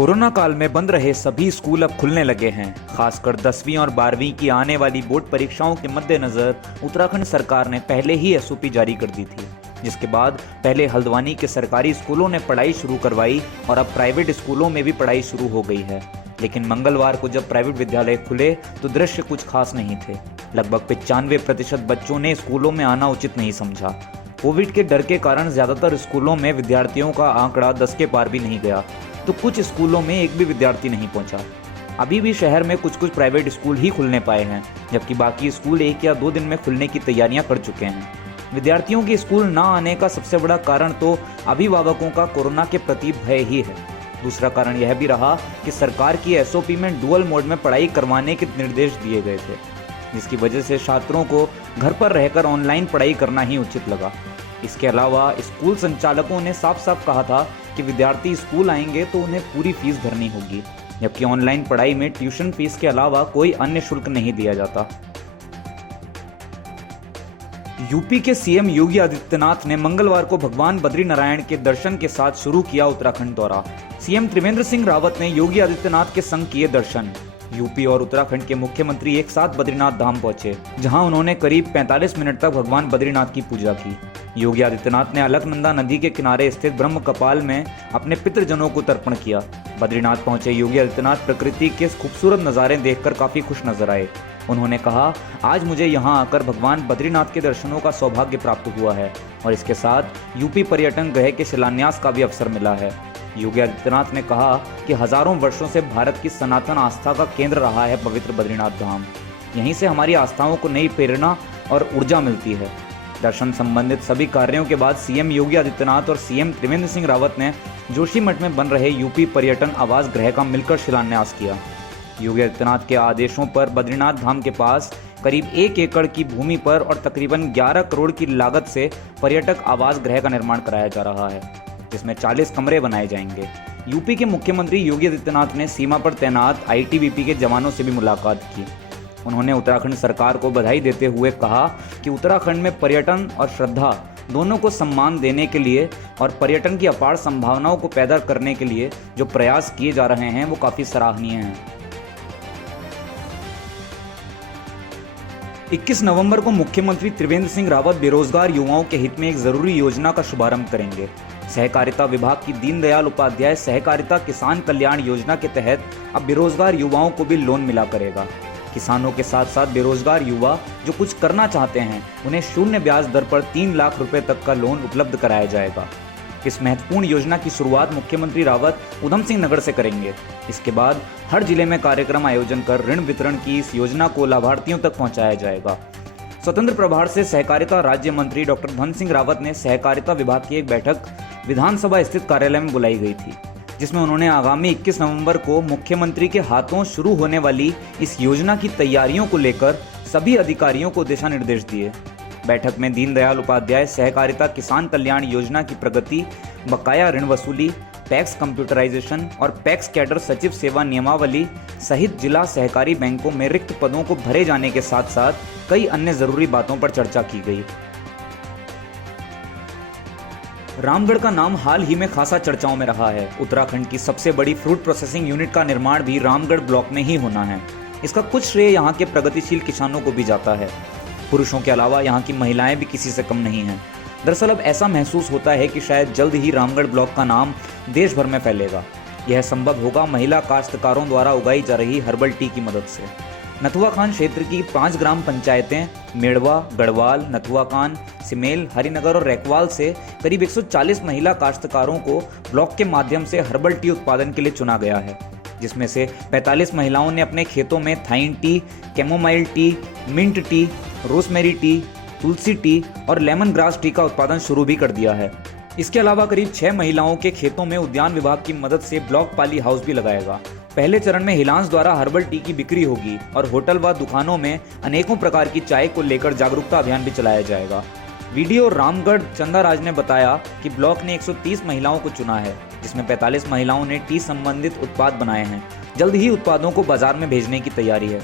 Corona काल में बंद रहे सभी स्कूल अब खुलने लगे हैं। खासकर 10वीं और 12वीं की आने वाली बोर्ड परीक्षाओं के मद्देनजर उत्तराखंड सरकार ने पहले ही एसओपी जारी कर दी थी, जिसके बाद पहले हल्द्वानी के सरकारी स्कूलों ने पढ़ाई शुरू करवाई और अब प्राइवेट स्कूलों में भी पढ़ाई शुरू हो गई है। लेकिन मंगलवार को जब प्राइवेट विद्यालय खुले तो दृश्य कुछ खास नहीं थे। लगभग 95% बच्चों ने स्कूलों में आना उचित नहीं समझा। कोविड के डर के कारण ज्यादातर स्कूलों में विद्यार्थियों का आंकड़ा 10 के पार भी नहीं गया, तो कुछ स्कूलों में एक भी विद्यार्थी नहीं पहुंचा। अभी भी शहर में कुछ प्राइवेट स्कूल ही खुलने पाए हैं, जबकि बाकी स्कूल 1 या 2 दिन में खुलने की तैयारियां कर चुके हैं। विद्यार्थियों के स्कूल ना आने का सबसे बड़ा कारण तो अभिभावकों का कोरोना के प्रति भय ही है। दूसरा कारण यह भी रहा कि सरकार की एसओपी में डुअल मोड में पढ़ाई करवाने के निर्देश दिए गए थे, जिसकी वजह से छात्रों को घर पर रहकर ऑनलाइन पढ़ाई करना ही उचित लगा। इसके अलावा स्कूल संचालकों ने साफ साफ कहा था कि विद्यार्थी स्कूल आएंगे तो उन्हें पूरी फीस भरनी होगी, जबकि ऑनलाइन पढ़ाई में ट्यूशन फीस के अलावा कोई अन्य शुल्क नहीं दिया जाता। यूपी के सीएम योगी आदित्यनाथ ने मंगलवार को भगवान बद्रीनारायण के दर्शन के साथ शुरू किया उत्तराखंड दौरा। सीएम त्रिवेंद्र सिंह रावत ने योगी आदित्यनाथ के संग किए दर्शन। यूपी और उत्तराखंड के मुख्यमंत्री एक साथ बद्रीनाथ धाम पहुंचे, जहां उन्होंने करीब 45 मिनट तक भगवान बद्रीनाथ की पूजा की। योगी आदित्यनाथ ने अलकनंदा नदी के किनारे स्थित ब्रह्म कपाल में अपने पितृजनों को तर्पण किया। बद्रीनाथ पहुंचे योगी आदित्यनाथ प्रकृति के खूबसूरत नज़ारे देखकर काफी खुश नजर आए। उन्होंने कहा, आज मुझे यहाँ आकर भगवान बद्रीनाथ के दर्शनों का सौभाग्य प्राप्त हुआ है और इसके साथ यूपी पर्यटन गृह के शिलान्यास का भी अवसर मिला है। योगी आदित्यनाथ ने कहा कि हजारों वर्षों से भारत की सनातन आस्था का केंद्र रहा है पवित्र बद्रीनाथ धाम। यहीं से हमारी आस्थाओं को नई प्रेरणा और ऊर्जा मिलती है। दर्शन संबंधित सभी कार्यों के बाद सीएम योगी आदित्यनाथ और सीएम त्रिवेंद्र सिंह रावत ने जोशीमठ में बन रहे यूपी पर्यटन आवास गृह का मिलकर शिलान्यास किया। योगी आदित्यनाथ के आदेशों पर बद्रीनाथ धाम के पास करीब 1 एकड़ की भूमि पर और तकरीबन 11 करोड़ की लागत से पर्यटक आवास गृह का निर्माण कराया जा रहा है, जिसमें 40 कमरे बनाए जाएंगे। यूपी के मुख्यमंत्री योगी आदित्यनाथ ने सीमा पर तैनात आईटीबीपी के जवानों से भी मुलाकात की। उन्होंने उत्तराखंड सरकार को बधाई देते हुए कहा कि उत्तराखंड में पर्यटन और श्रद्धा दोनों को सम्मान देने के लिए और पर्यटन की अपार संभावनाओं को पैदा करने के लिए जो प्रयास किए जा रहे हैं वो काफी सराहनीय हैं। 21 नवंबर को मुख्यमंत्री त्रिवेंद्र सिंह रावत बेरोजगार युवाओं के हित में एक जरूरी योजना का शुभारंभ करेंगे। सहकारिता विभाग की दीनदयाल उपाध्याय सहकारिता किसान कल्याण योजना के तहत अब बेरोजगार युवाओं को भी लोन मिला करेगा। किसानों के साथ साथ बेरोजगार युवा जो कुछ करना चाहते हैं उन्हें शून्य ब्याज दर पर 3 लाख रुपए तक का लोन उपलब्ध कराया जाएगा। इस महत्वपूर्ण योजना की शुरुआत मुख्यमंत्री रावत उधम सिंह नगर से करेंगे। इसके बाद हर जिले में कार्यक्रम आयोजन कर ऋण वितरण की इस योजना को लाभार्थियों तक पहुंचाया जाएगा। स्वतंत्र प्रभार से सहकारिता राज्य मंत्री डॉक्टर धन सिंह रावत ने सहकारिता विभाग की एक बैठक विधानसभा स्थित कार्यालय में बुलाई गई थी, जिसमें उन्होंने आगामी 21 नवंबर को मुख्यमंत्री के हाथों शुरू होने वाली इस योजना की तैयारियों को लेकर सभी अधिकारियों को दिशा निर्देश दिए। बैठक में दीनदयाल उपाध्याय सहकारिता किसान कल्याण योजना की प्रगति, बकाया ऋण वसूली, पैक्स कंप्यूटराइजेशन और पैक्स कैडर सचिव सेवा नियमावली सहित जिला सहकारी बैंकों में रिक्त पदों को भरे जाने के साथ साथ कई अन्य जरूरी बातों पर चर्चा की गई। रामगढ़ का नाम हाल ही में खासा चर्चाओं में रहा है। उत्तराखंड की सबसे बड़ी फ्रूट प्रोसेसिंग यूनिट का निर्माण भी रामगढ़ ब्लॉक में ही होना है। इसका कुछ श्रेय यहाँ के प्रगतिशील किसानों को भी जाता है। पुरुषों के अलावा यहाँ की महिलाएं भी किसी से कम नहीं हैं। दरअसल अब ऐसा महसूस होता है कि शायद जल्द ही रामगढ़ ब्लॉक का नाम देश भर में फैलेगा। यह संभव होगा महिला काश्तकारों द्वारा उगाई जा रही हर्बल टी की मदद से। नथुआखान क्षेत्र की 5 ग्राम पंचायतें मेड़वा, गढ़वाल, नथुआखान, सिमेल, हरिनगर और रैकवाल से करीब 140 महिला काश्तकारों को ब्लॉक के माध्यम से हर्बल टी उत्पादन के लिए चुना गया है, जिसमें से 45 महिलाओं ने अपने खेतों में thyme tea, chamomile tea, mint tea, rosemary tea, तुलसी टी और लेमन ग्रास टी का उत्पादन शुरू भी कर दिया है। इसके अलावा करीब 6 महिलाओं के खेतों में उद्यान विभाग की मदद से ब्लॉक पाली हाउस भी लगाएगा। पहले चरण में हिलांस द्वारा हर्बल टी की बिक्री होगी और होटल व दुकानों में अनेकों प्रकार की चाय को लेकर जागरूकता अभियान भी चलाया जाएगा। वीडियो रामगढ़ चंदाराज ने बताया कि ब्लॉक ने 130 महिलाओं को चुना है, जिसमें 45 महिलाओं ने टी संबंधित उत्पाद बनाए हैं। जल्द ही उत्पादों को बाजार में भेजने की तैयारी है।